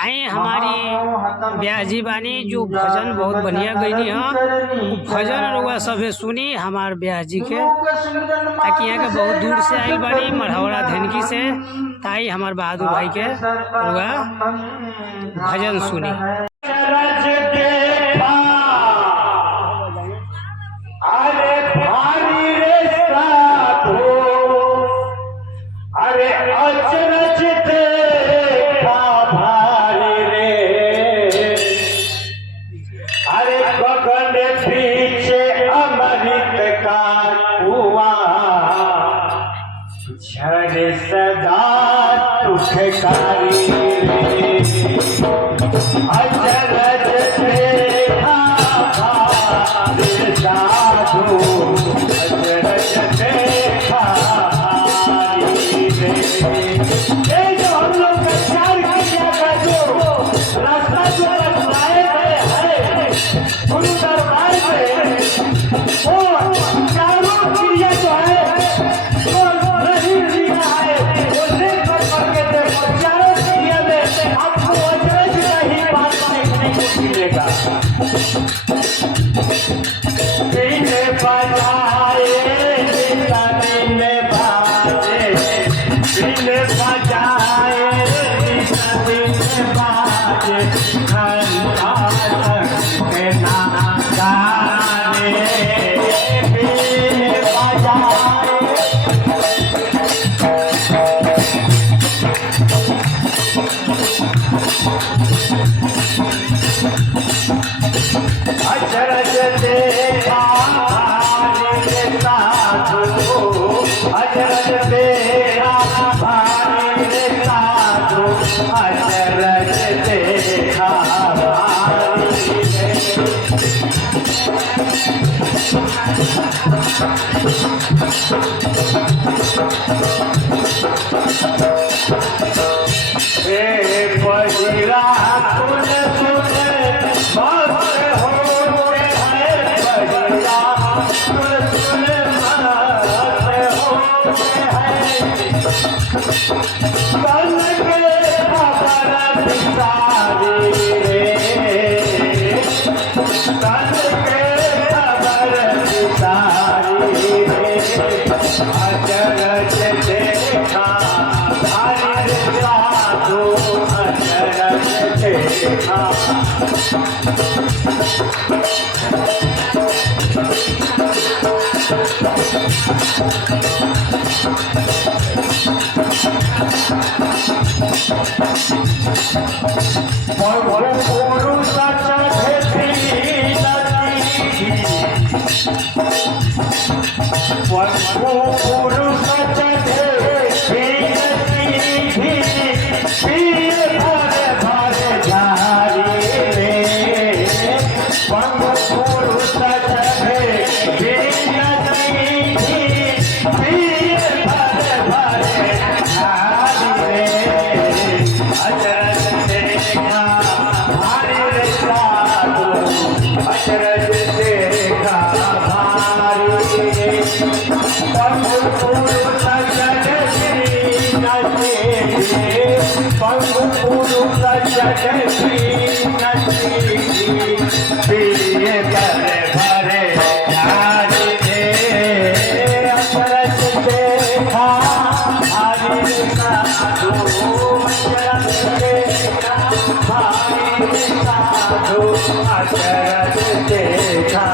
आई हमारी ब्याजी बानी जो भजन बहुत बढ़िया गईनी है। भजन रुआ सभे सुनी हमार ब्याजी के, ताकि यहाँ के बहुत दूर से आइल बानी मढ़ौरा धनकी से, ताई हमार बहादुर भाई के रुआ भजन सुनी। सदा सुखकारी अचरज देखा साधु अचरज देखा ये जो हम लोग विचार किया का जो रास्ता जो अपनाए है गुरु दरबार में वो चारों क्रिया जो है मिलेगा। बजाए में बाजे बजाए में बाजे अचरज देखा साधु अचरज देखा साधु अचरज देखा बजीरा अचरज देखा साधु अचरज देखा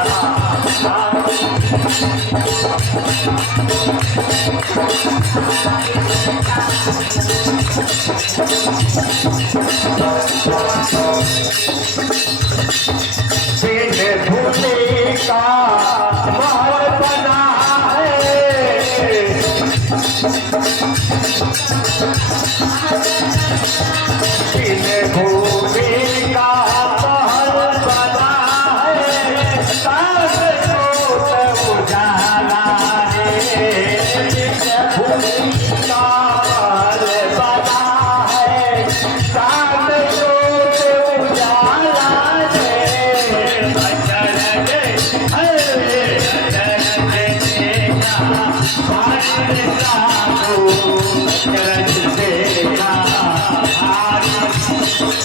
भूमि का महल बना है भूमि का महल बना है उजाला है भूमि का महल बना है उजाला है अचरज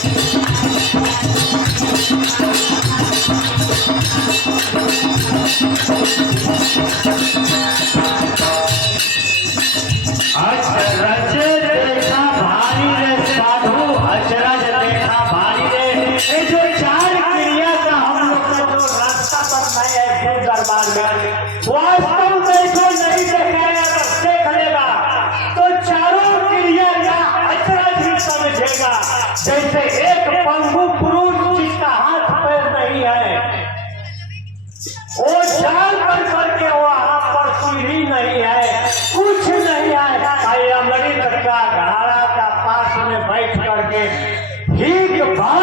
देखा भारी रे साधु, अचरज देखा भारी रे। ये जो चार क्रिया का हम लोग का जो रास्ता पर नहीं है गुरु दरबार में, वास्तव में जो नहीं देखेगा अगर देख लेगा तो चारों क्रिया का अचरज ही समझेगा। जैसे एक पंगु पुरुष जिसका हाथ पैर नहीं है, वो जाल पर करके वहां पर सीढ़ी नहीं है, कुछ नहीं है, अमृत का घड़ा का पास में बैठ करके भीख भाग